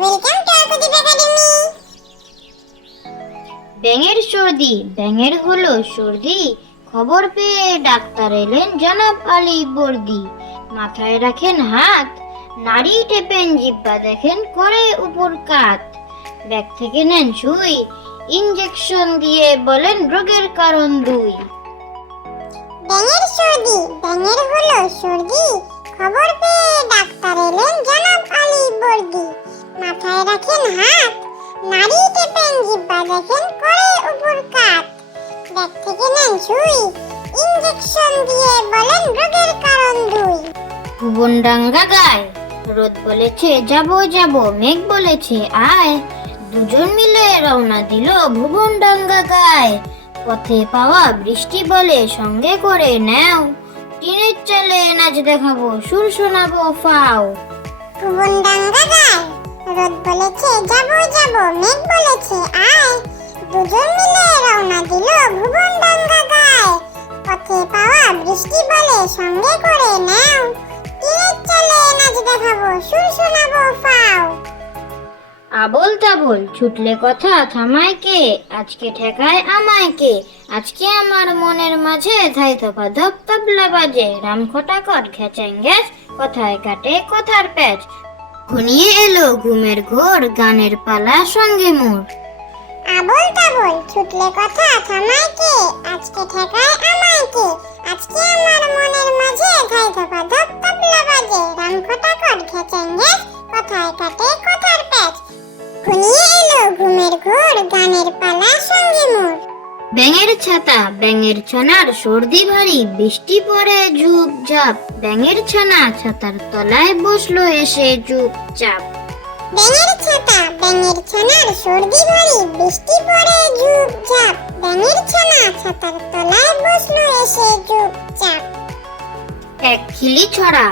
Welcome to আরকুদীপ academy. ব্যাঙের সর্দি, ব্যাঙের হলো সর্দি, খবর পেয়ে ডাক্তার এলেন জনাব আলী বর্দি। মাথায় রাখেন হাত, নাড়ি টেপেন জিহ্বা, দেখেন করে উপর কাত। ব্যাগ থেকে নেন সুই, ইনজেকশন দিয়ে বলেন রোগের কারণ দুই। ব্যাঙের সর্দি, ব্যাঙের হলো সর্দি, খবর পেয়ে ডাক্তার এলেন জনাব আলী বর্দি। মাথায় রাখেন হাত, নাড়ি টেপেন জিহ্বা, দেখেন করে উপর কাত। ব্যাগ থেকে নেন সুই, ইনজেকশন দিয়ে বলেন রোগের কারণ দুই। ভুবনডাঙ্গা গায়, রোদ বলেছে যাবো যাবো, মেঘ বলেছে আয়। দুজন মিলে রওনা দিল ভুবনডাঙ্গা গায়। পথে পাওয়া বৃষ্টি বলে সঙ্গে করে নাও, টিনের চালে নাচ দেখাবো, সুর শোনাবো ফাও। ভুবনডাঙ্গা গায়, রোদ বলেছে যাবো যাবো, মেঘ বলেছে আয়। দুজন মিলে রওনা দিল ভুবনডাঙ্গা গায়। পথে পাওয়া বৃষ্টি বলে সঙ্গে করে নাও, টিনের চালে নাচ দেখাবো, সুর শোনাবো ফাও। আবল তাবল ছুটলে কথা থামায় কে, আজকে ঠেকায় আমায় কে। আজকে আমার মনের মাঝে ধাই থপা ধপ তবলা বাজে, রাম খটাকট খেচেন গ্যাস, কথায় কাটে কথার প্যাচ। ঘনিয়ে এলো ঘুমের ঘোর, গানের পালা সঙ্গে মোর। আবল তাবল ছুটলে কথা থামায় কে, আজকে ঠেকায় আমায় কে। আজকে আমার মনের মাঝে ধাই ধপা ধপ তবলা বাজে, রাম খটাকট খেচেন গ্যাস, কথায় কাটে কথার প্যাচ। ঘনিয়ে এলো ঘুমের ঘোর, গানের পালা সঙ্গে মোর। ব্যাঙের ছাতা, ব্যাঙের ছানার সর্দি ভারী, বৃষ্টি পড়ে ঝুপ ঝাপ। ব্যাঙের ছানা ছাতার তলায় বসলো এসে চুপচাপ। ব্যাঙের ছাতা, ব্যাঙের ছানার সর্দি ভারী, বৃষ্টি পড়ে ঝুপঝাপ। ব্যাঙের ছানা ছাতার তলায় বসলো এসে চুপচাপ। এক খিলি ছড়া,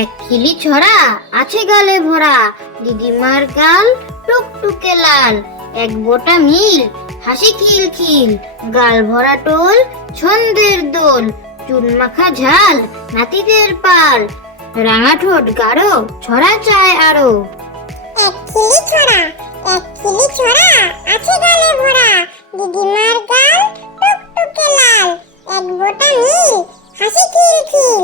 এক খিলি ছড়া, আছে গালে ভরা। দিদিমার গাল টুকটুকে লাল, এক বোটা মিল, হাসি খিল খিল। গাল ভরা টোল, ছন্দের দোল, চুন মাখা ঝাল, নাতিদের পাল। রাঙা ঠোঁট গাঢ়, ছড়া চায় আরো। এক খিলি ছড়া, এক খিলি ছড়া, আছে গালে ভরা। দিদিমার গাল টুকটুকে লাল, এক বোটা মিল, হাসি খিল খিল।